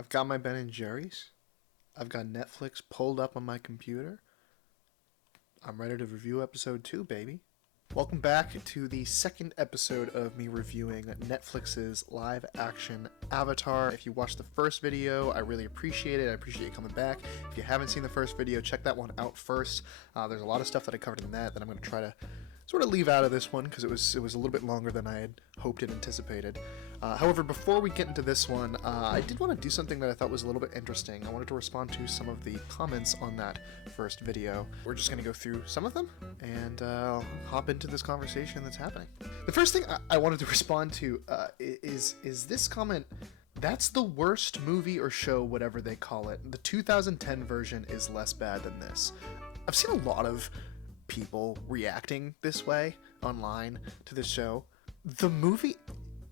I've got my Ben and Jerry's. I've got Netflix pulled up on my computer. I'm ready to review episode 2, baby. Welcome back to the second episode of me reviewing Netflix's live-action Avatar. If you watched the first video, I really appreciate it. I appreciate you coming back. If you haven't seen the first video, check that one out first. There's a lot of stuff that I covered in that I'm going to try to sort of leave out of this one because it was a little bit longer than I had hoped and anticipated. However, before we get into this one, I did want to do something that I thought was a little bit interesting. I wanted to respond to some of the comments on that first video. We're just going to go through some of them and hop into this conversation that's happening. The first thing I wanted to respond to is this comment. That's the worst movie or show, whatever they call it. The 2010 version is less bad than this. I've seen a lot of people reacting this way online to this show. The movie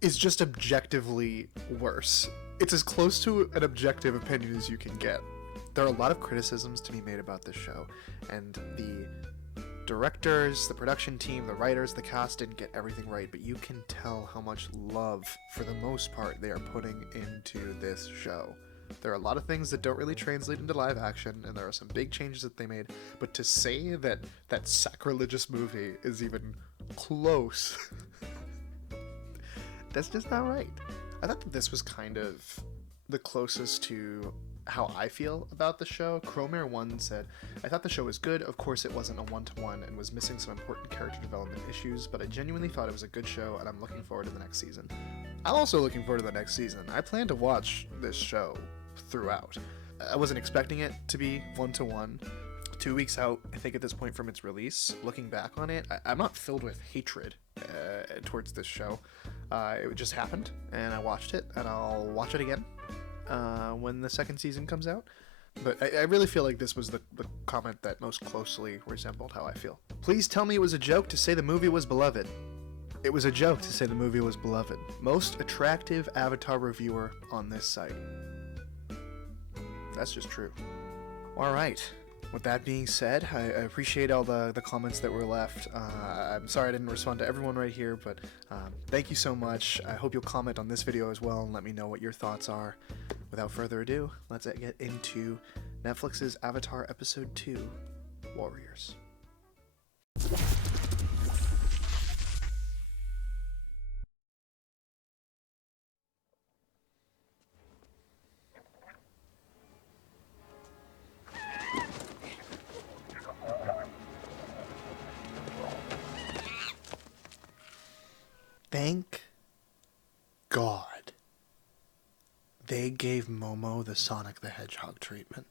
is just objectively worse. It's as close to an objective opinion as you can get. There are a lot of criticisms to be made about this show, and the directors, the production team, the writers, the cast didn't get everything right, but you can tell how much love, for the most part, they are putting into this show. There are a lot of things that don't really translate into live action, and there are some big changes that they made, but to say that that sacrilegious movie is even close, that's just not right. I thought that this was kind of the closest to how I feel about the show. Chromare1 said, I thought the show was good. Of course it wasn't a one-to-one and was missing some important character development issues, but I genuinely thought it was a good show and I'm looking forward to the next season. I'm also looking forward to the next season. I plan to watch this show throughout. I wasn't expecting it to be one-to-one. 2 weeks out, I think, at this point from its release. Looking back on it, I'm not filled with hatred towards this show. It just happened, and I watched it, and I'll watch it again when the second season comes out. But I really feel like this was the comment that most closely resembled how I feel. Please tell me it was a joke to say the movie was beloved. It was a joke to say the movie was beloved. Most attractive Avatar reviewer on this site. That's just true. Alright, with that being said, I appreciate all the comments that were left. I'm sorry I didn't respond to everyone right here, but thank you so much. I hope you'll comment on this video as well and let me know what your thoughts are. Without further ado, let's get into Netflix's Avatar Episode 2, Warriors. Thank God they gave Momo the Sonic the Hedgehog treatment.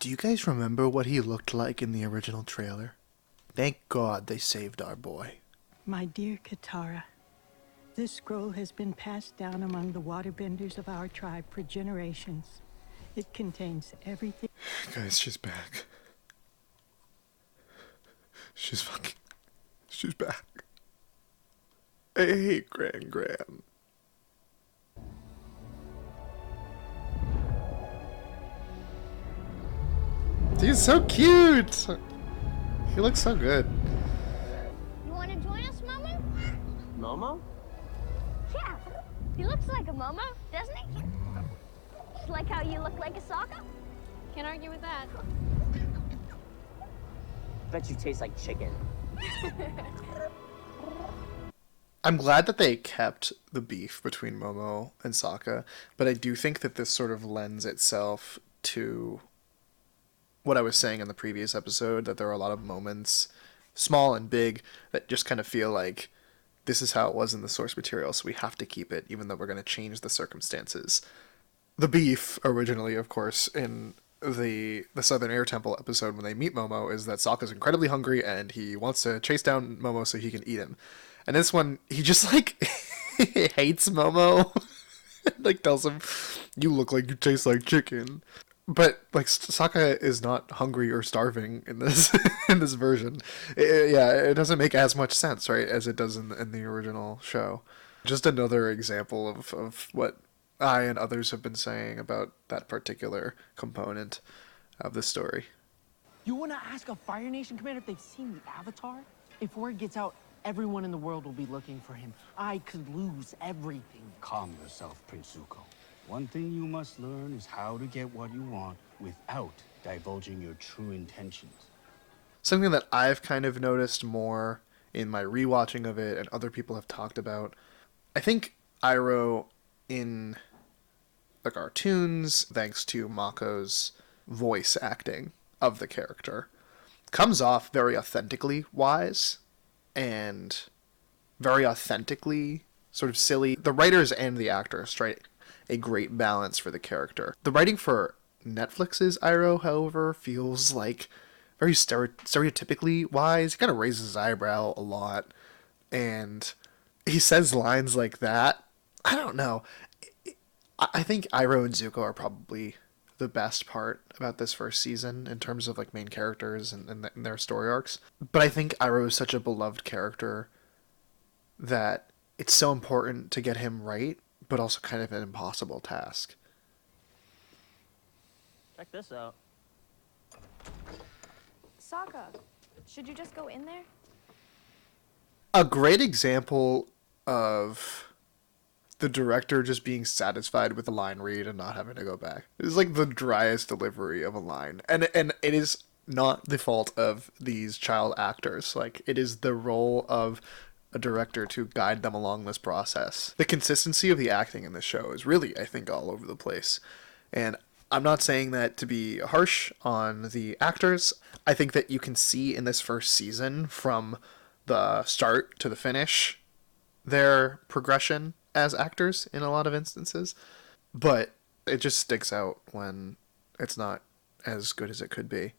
Do you guys remember what he looked like in the original trailer? Thank God they saved our boy. My dear Katara, this scroll has been passed down among the waterbenders of our tribe for generations. It contains everything. Guys, she's back. She's back. Hey, Gran. He's so cute! He looks so good. You want to join us, Momo? Momo? Yeah, he looks like a Momo, doesn't he? Just like how you look like a Sokka. Can't argue with that. Bet you taste like chicken. I'm glad that they kept the beef between Momo and Sokka, but I do think that this sort of lends itself to what I was saying in the previous episode, that there are a lot of moments, small and big, that just kind of feel like this is how it was in the source material, so we have to keep it, even though we're going to change the circumstances. The beef, originally, of course, in the Southern Air Temple episode when they meet Momo, is that Sokka's incredibly hungry and he wants to chase down Momo so he can eat him. And this one, he just, like, hates Momo. Like, tells him, you look like you taste like chicken. But, like, Sokka is not hungry or starving in this in this version. It doesn't make as much sense, right, as it does in the original show. Just another example of what I and others have been saying about that particular component of the story. You want to ask a Fire Nation commander if they've seen the Avatar? If word gets out, everyone in the world will be looking for him. I could lose everything. Calm yourself, Prince Zuko. One thing you must learn is how to get what you want without divulging your true intentions. Something that I've kind of noticed more in my rewatching of it and other people have talked about, I think Iroh in the cartoons, thanks to Mako's voice acting of the character, comes off very authentically wise and very authentically sort of silly. The writers and the actors strike a great balance for the character. The writing for Netflix's Iroh, however, feels like very stereotypically wise. He kind of raises his eyebrow a lot, and he says lines like that. I don't know. I think Iroh and Zuko are probably the best part about this first season in terms of like main characters and their story arcs. But I think Iroh is such a beloved character that it's so important to get him right, but also kind of an impossible task. Check this out. Sokka, should you just go in there? A great example of the director just being satisfied with the line read and not having to go back. It's like the driest delivery of a line. And it is not the fault of these child actors. Like, it is the role of a director to guide them along this process. The consistency of the acting in this show is really, I think, all over the place. And I'm not saying that to be harsh on the actors. I think that you can see in this first season, from the start to the finish, their progression as actors in a lot of instances. But it just sticks out when it's not as good as it could be.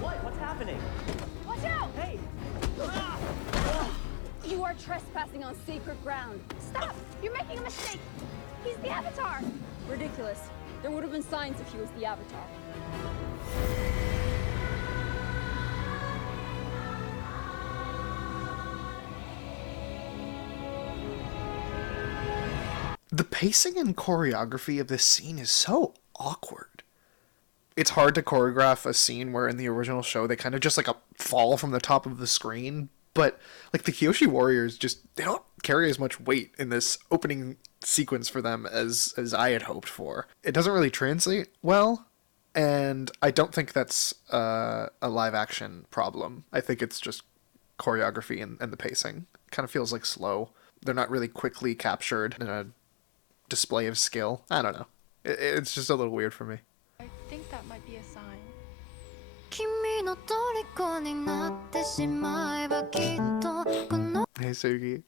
What's happening? Watch out! Hey! You are trespassing on sacred ground. Stop! You're making a mistake. He's the Avatar. Ridiculous. There would have been signs if he was the Avatar. The pacing and choreography of this scene is so awkward. It's hard to choreograph a scene where in the original show they kind of just like fall from the top of the screen, but like the Kyoshi warriors just, they don't carry as much weight in this opening sequence for them as I had hoped for. It doesn't really translate well, and I don't think that's a live action problem. I think it's just choreography and the pacing. It kind of feels like slow. They're not really quickly captured in a display of skill. I don't know. It's just a little weird for me. I think that might be a sign. 君の虜になってしまえばきっとこの Hey, Sugi.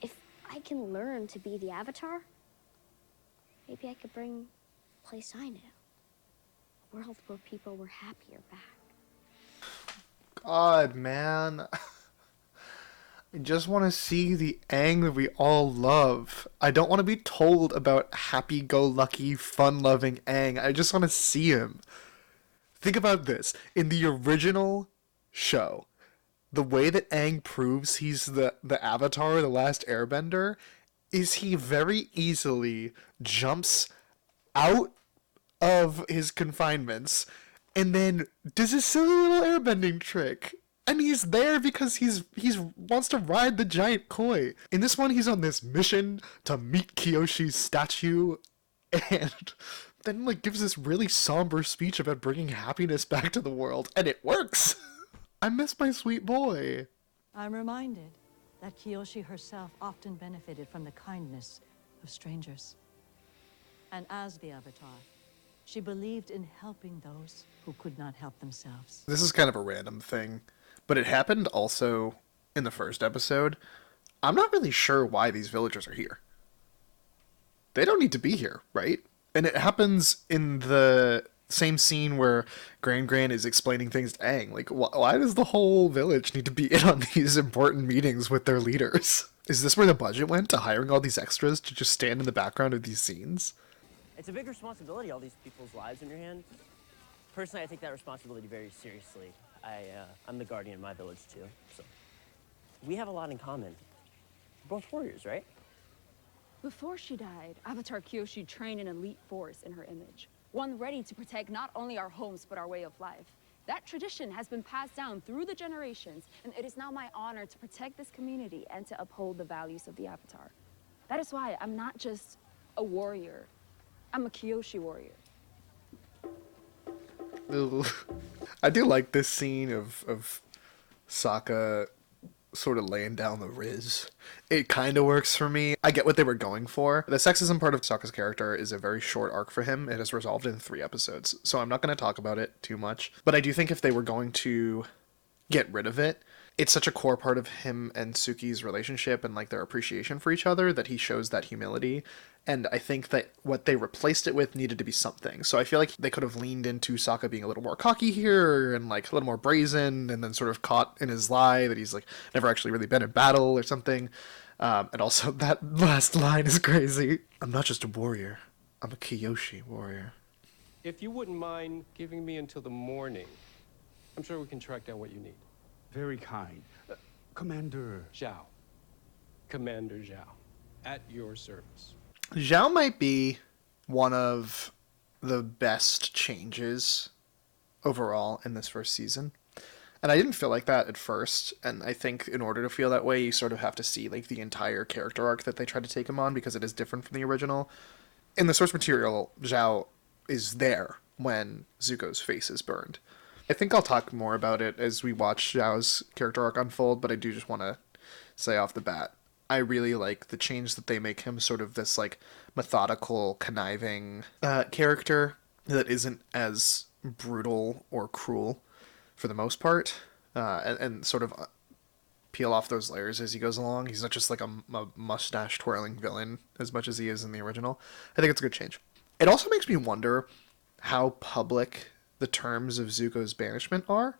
If I can learn to be the Avatar, maybe I could bring a place I knew. A world where people were happier back. God, man. I just want to see the Aang that we all love. I don't want to be told about happy-go-lucky, fun-loving Aang. I just want to see him. Think about this. In the original show, the way that Aang proves he's the Avatar, the last airbender, is he very easily jumps out of his confinements and then does a silly little airbending trick. And he's there because he's wants to ride the giant koi. In this one, he's on this mission to meet Kyoshi's statue, and then like gives this really somber speech about bringing happiness back to the world, and it works. I miss my sweet boy. I'm reminded that Kyoshi herself often benefited from the kindness of strangers. And as the Avatar, she believed in helping those who could not help themselves. This is kind of a random thing, but it happened also in the first episode. I'm not really sure why these villagers are here. They don't need to be here, right? And it happens in the same scene where Gran is explaining things to Aang. Like, why does the whole village need to be in on these important meetings with their leaders? Is this where the budget went, to hiring all these extras to just stand in the background of these scenes? It's a big responsibility, all these people's lives in your hands. Personally, I take that responsibility very seriously. I'm the guardian of my village, too, so we have a lot in common. We're both warriors, right? Before she died, Avatar Kyoshi trained an elite force in her image. One ready to protect not only our homes, but our way of life. That tradition has been passed down through the generations, and it is now my honor to protect this community and to uphold the values of the Avatar. That is why I'm not just a warrior. I'm a Kyoshi warrior. Ooh. I do like this scene of Sokka sort of laying down the Riz. It kind of works for me. I get what they were going for. The sexism part of Sokka's character is a very short arc for him. It is resolved in 3 episodes, so I'm not going to talk about it too much. But I do think if they were going to get rid of it, it's such a core part of him and Suki's relationship and like their appreciation for each other that he shows that humility. And I think that what they replaced it with needed to be something. So I feel like they could have leaned into Sokka being a little more cocky here and like a little more brazen, and then sort of caught in his lie that he's like never actually really been in battle or something. And also that last line is crazy. I'm not just a warrior. I'm a Kyoshi warrior. If you wouldn't mind giving me until the morning, I'm sure we can track down what you need. Very kind. Commander. Zhao. Commander Zhao. At your service. Zhao might be one of the best changes overall in this first season. And I didn't feel like that at first, and I think in order to feel that way, you sort of have to see like the entire character arc that they try to take him on, because it is different from the original. In the source material, Zhao is there when Zuko's face is burned. I think I'll talk more about it as we watch Zhao's character arc unfold, but I do just want to say off the bat, I really like the change that they make him sort of this like methodical, conniving character that isn't as brutal or cruel for the most part, and sort of peel off those layers as he goes along. He's not just like a mustache twirling villain as much as he is in the original. I think it's a good change. It also makes me wonder how public the terms of Zuko's banishment are.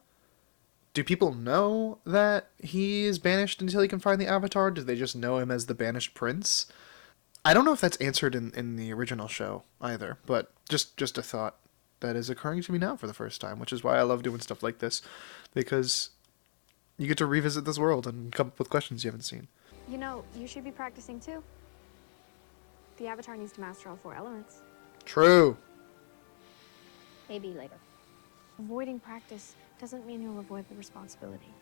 Do people know that he is banished until he can find the Avatar? Do they just know him as the banished prince? I don't know if that's answered in the original show either, but just a thought that is occurring to me now for the first time, which is why I love doing stuff like this, because you get to revisit this world and come up with questions you haven't seen. You know, you should be practicing too. The Avatar needs to master all 4 elements. True. Maybe later. Avoiding practice doesn't mean you'll avoid the responsibility.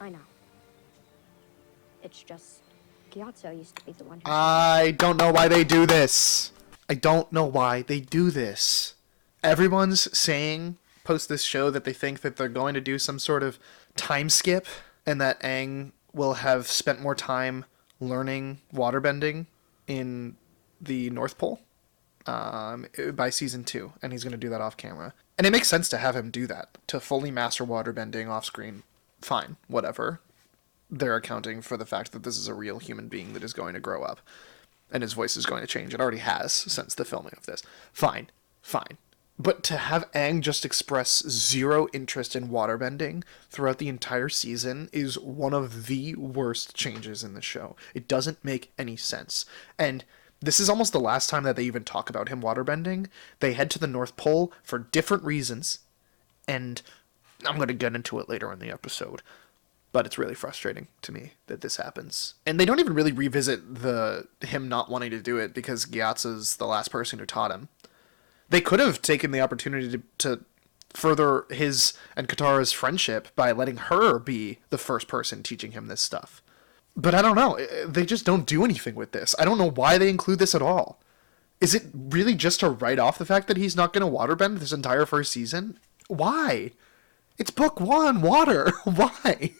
I know. It's just Gyatso used to be the one who... I don't know why they do this. I don't know why they do this. Everyone's saying post this show that they think that they're going to do some sort of time skip and that Aang will have spent more time learning waterbending in the North Pole by season 2, and he's going to do that off camera. And it makes sense to have him do that, to fully master waterbending off screen. Fine, whatever. They're accounting for the fact that this is a real human being that is going to grow up, and his voice is going to change. It already has since the filming of this. Fine. But to have Aang just express zero interest in waterbending throughout the entire season is one of the worst changes in the show. It doesn't make any sense. And this is almost the last time that they even talk about him waterbending. They head to the North Pole for different reasons, and I'm going to get into it later in the episode. But it's really frustrating to me that this happens. And they don't even really revisit him not wanting to do it because Gyatso's the last person who taught him. They could have taken the opportunity to further his and Katara's friendship by letting her be the first person teaching him this stuff. But I don't know. They just don't do anything with this. I don't know why they include this at all. Is it really just to write off the fact that he's not going to waterbend this entire first season? Why? It's book 1, water. Why?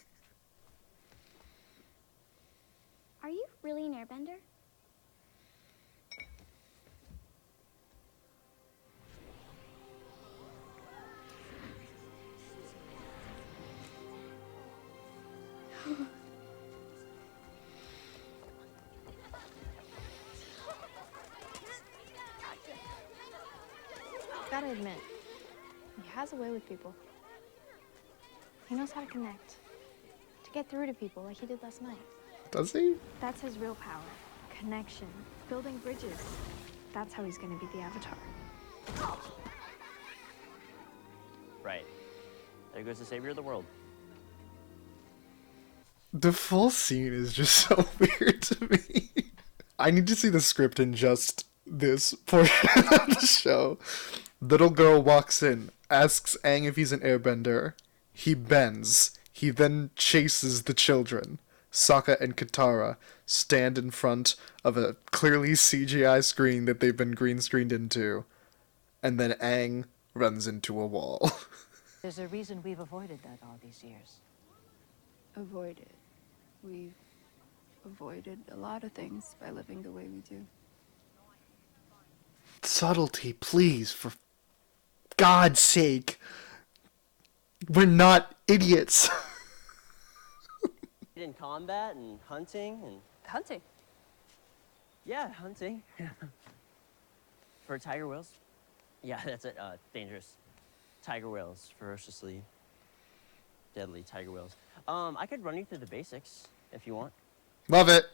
Are you really an airbender? Gotta admit, he has a way with people. He knows how to connect, to get through to people like he did last night. Does he? That's his real power. Connection, building bridges. That's how he's gonna be the Avatar. Right. There goes the savior of the world. The full scene is just so weird to me. I need to see the script in just this portion of the show. Little girl walks in, asks Aang if he's an airbender. He bends. He then chases the children. Sokka and Katara stand in front of a clearly CGI screen that they've been green screened into. And then Aang runs into a wall. There's a reason we've avoided that all these years. Avoided. We've avoided a lot of things by living the way we do. Subtlety, please, for God's sake. We're not idiots. In combat and hunting and... Hunting. Yeah, hunting. For tiger whales. Yeah, that's it. Dangerous. Tiger whales. Ferociously deadly tiger whales. I could run you through the basics if you want. Love it.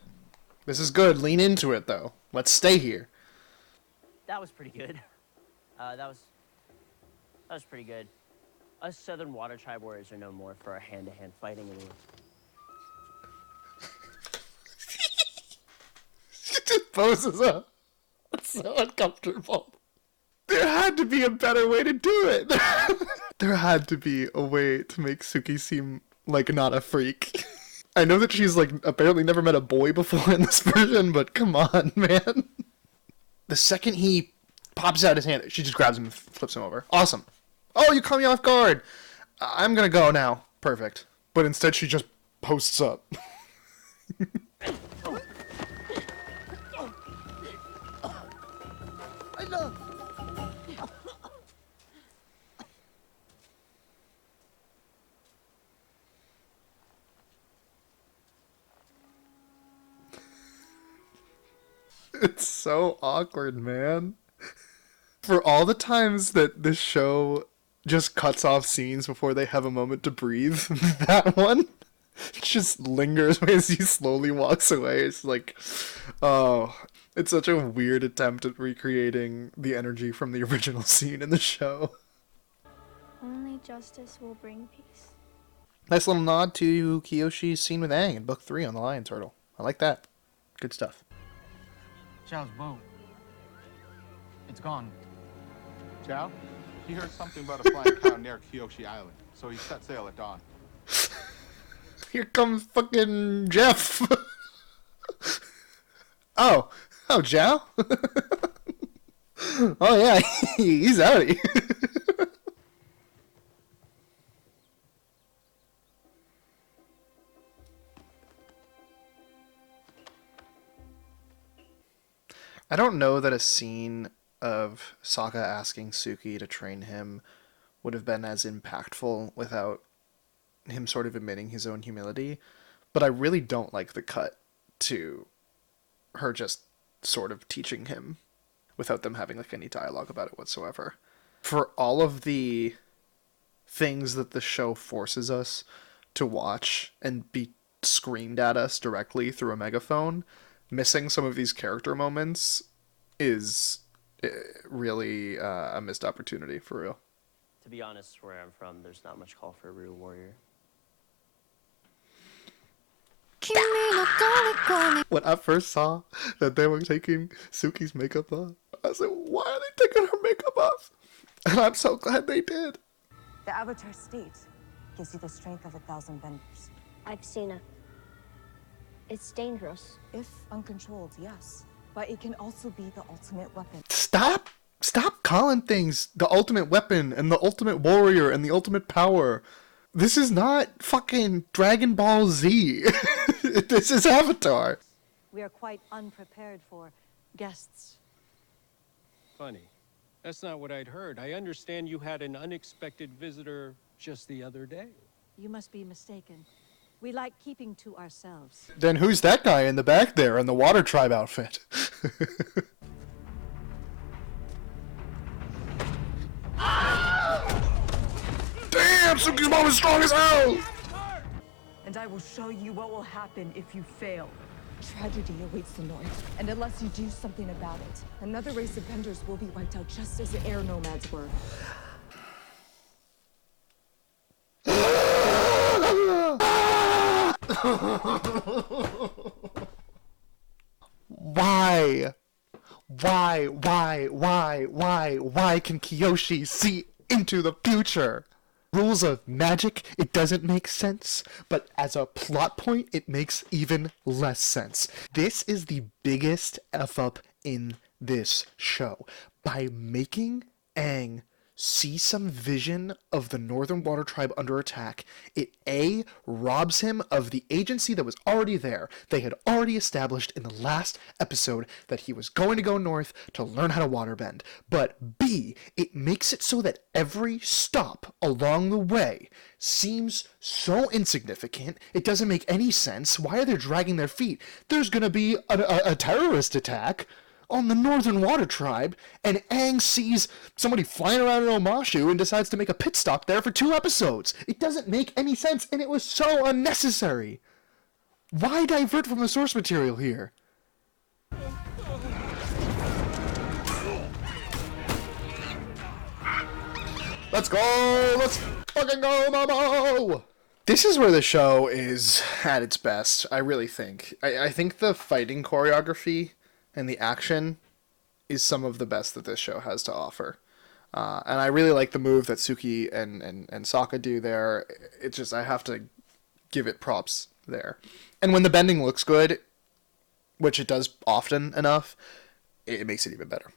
This is good. Lean into it, though. Let's stay here. That was pretty good. That was pretty good. Us Southern Water Tribe warriors are known more for our hand-to-hand fighting and She just poses up. It's so uncomfortable. There had to be a better way to do it. There had to be a way to make Suki seem like not a freak. I know that she's like apparently never met a boy before in this version, but come on, man. The second he pops out his hand, she just grabs him and flips him over. Awesome. Oh, you caught me off guard. I'm gonna go now. Perfect. But instead she just posts up. It's so awkward, man. For all the times that this show just cuts off scenes before they have a moment to breathe, that one just lingers as he slowly walks away. It's like, oh, it's such a weird attempt at recreating the energy from the original scene in the show. Only justice will bring peace. Nice little nod to Kyoshi's scene with Aang in Book 3 on the Lion Turtle. I like that. Good stuff. Zhao's boat. It's gone. Zhao? He heard something about a flying cow near Kyoshi Island, so he set sail at dawn. Here comes fucking Jeff. Oh, Zhao? Oh yeah, he's outie. I don't know that a scene of Sokka asking Suki to train him would have been as impactful without him sort of admitting his own humility, but I really don't like the cut to her just sort of teaching him without them having like any dialogue about it whatsoever. For all of the things that the show forces us to watch and be screamed at us directly through a megaphone, missing some of these character moments is really a missed opportunity, for real. To be honest, where I'm from, there's not much call for a real warrior. When I first saw that they were taking Suki's makeup off, I said, why are they taking her makeup off? And I'm so glad they did. The Avatar state gives you the strength of 1,000 benders. I've seen it. It's dangerous. If uncontrolled, yes. But it can also be the ultimate weapon. Stop calling things the ultimate weapon and the ultimate warrior and the ultimate power. This is not fucking Dragon Ball Z. This is Avatar. We are quite unprepared for guests. Funny. That's not what I'd heard. I understand you had an unexpected visitor just the other day. You must be mistaken. We like keeping to ourselves. Then who's that guy in the back there in the Water Tribe outfit? Damn, Suki's mom is strong as hell! And I will show you what will happen if you fail. Tragedy awaits the North, and unless you do something about it, another race of benders will be wiped out just as the air nomads were. Why? Why can Kyoshi see into the future? Rules of magic, it doesn't make sense, but as a plot point, it makes even less sense. This is the biggest F up in this show. By making Aang see some vision of the Northern Water Tribe under attack, it A, robs him of the agency that was already there. They had already established in the last episode that he was going to go north to learn how to waterbend. But B, it makes it so that every stop along the way seems so insignificant, it doesn't make any sense. Why are they dragging their feet? There's gonna be a terrorist attack on the Northern Water Tribe, and Aang sees somebody flying around in Omashu and decides to make a pit stop there for 2 episodes. It doesn't make any sense, and it was so unnecessary. Why divert from the source material here? Let's go! Let's fucking go, Momo! This is where the show is at its best, I really think. I think the fighting choreography and the action is some of the best that this show has to offer. And I really like the move that Suki and Sokka do there. It's just, I have to give it props there. And when the bending looks good, which it does often enough, it makes it even better.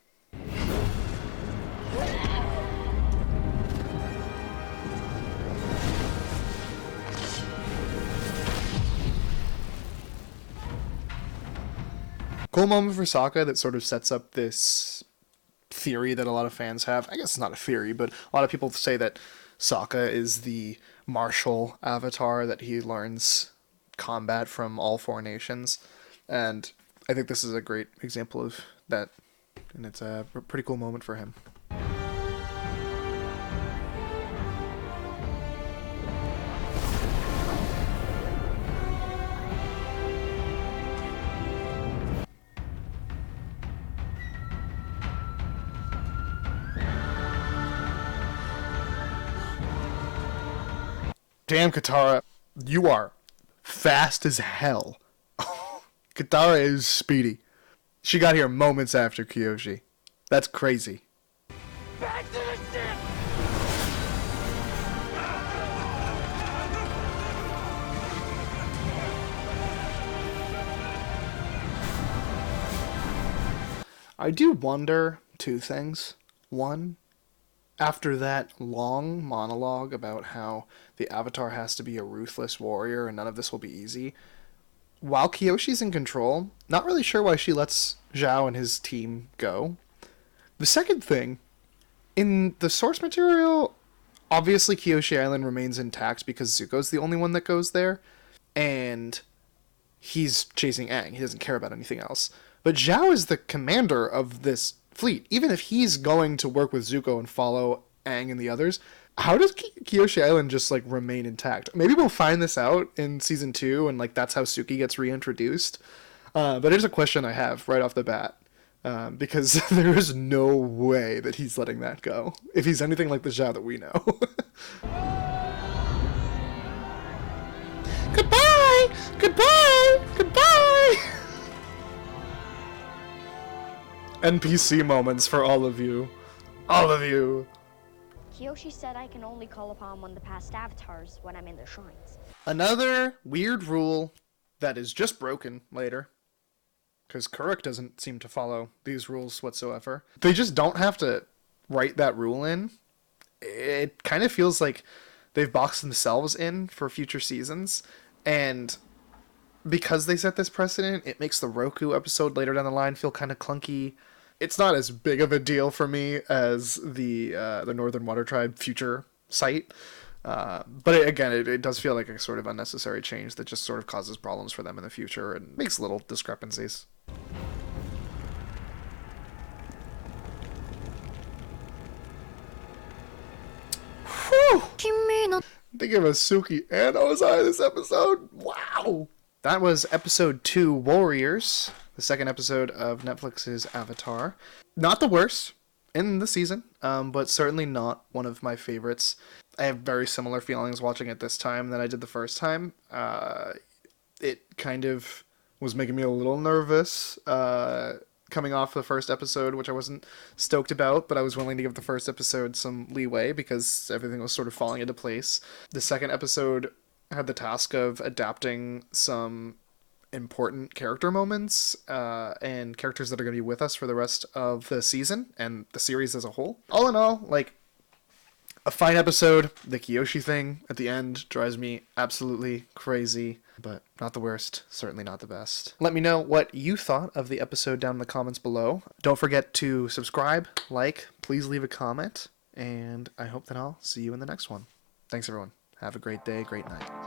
Cool moment for Sokka that sort of sets up this theory that a lot of fans have. I guess it's not a theory, but a lot of people say that Sokka is the martial avatar, that he learns combat from all 4 nations. And I think this is a great example of that, and it's a pretty cool moment for him. Damn, Katara, you are fast as hell. Katara is speedy. She got here moments after Kyoshi. That's crazy. Back to the ship! I do wonder 2 things. One, after that long monologue about how the Avatar has to be a ruthless warrior and none of this will be easy, while Kyoshi's in control, not really sure why she lets Zhao and his team go. The second thing, in the source material, obviously Kyoshi Island remains intact because Zuko's the only one that goes there, and he's chasing Aang. He doesn't care about anything else. But Zhao is the commander of this fleet. Even if he's going to work with Zuko and follow Aang and the others, how does Kyoshi Island just like remain intact? Maybe we'll find this out in season 2, and like that's how Suki gets reintroduced. But here's a question I have right off the bat, because there is no way that he's letting that go if he's anything like the Zhao that we know. Goodbye, goodbye, goodbye. NPC moments for all of you. All of you. Kyoshi said I can only call upon one of the past avatars when I'm in the shrines. Another weird rule that is just broken later, because Kuruk doesn't seem to follow these rules whatsoever. They just don't have to write that rule in. It kind of feels like they've boxed themselves in for future seasons, and because they set this precedent, it makes the Roku episode later down the line feel kind of clunky. It's not as big of a deal for me as the Northern Water Tribe future site. But it does feel like a sort of unnecessary change that just sort of causes problems for them in the future and makes little discrepancies. Whew! They give us Suki and Ozai this episode. Wow! That was episode 2, Warriors, the second episode of Netflix's Avatar. Not the worst in the season, but certainly not one of my favorites. I have very similar feelings watching it this time than I did the first time. It kind of was making me a little nervous, coming off the first episode, which I wasn't stoked about, but I was willing to give the first episode some leeway because everything was sort of falling into place. The second episode had the task of adapting some important character moments and characters that are going to be with us for the rest of the season and the series as a whole. All in all, like, a fine episode. The Kyoshi thing at the end drives me absolutely crazy, but not the worst, certainly not the best. Let me know what you thought of the episode down in the comments below. Don't forget to subscribe, like, please leave a comment, and I hope that I'll see you in the next one. Thanks, everyone. Have a great day, great night.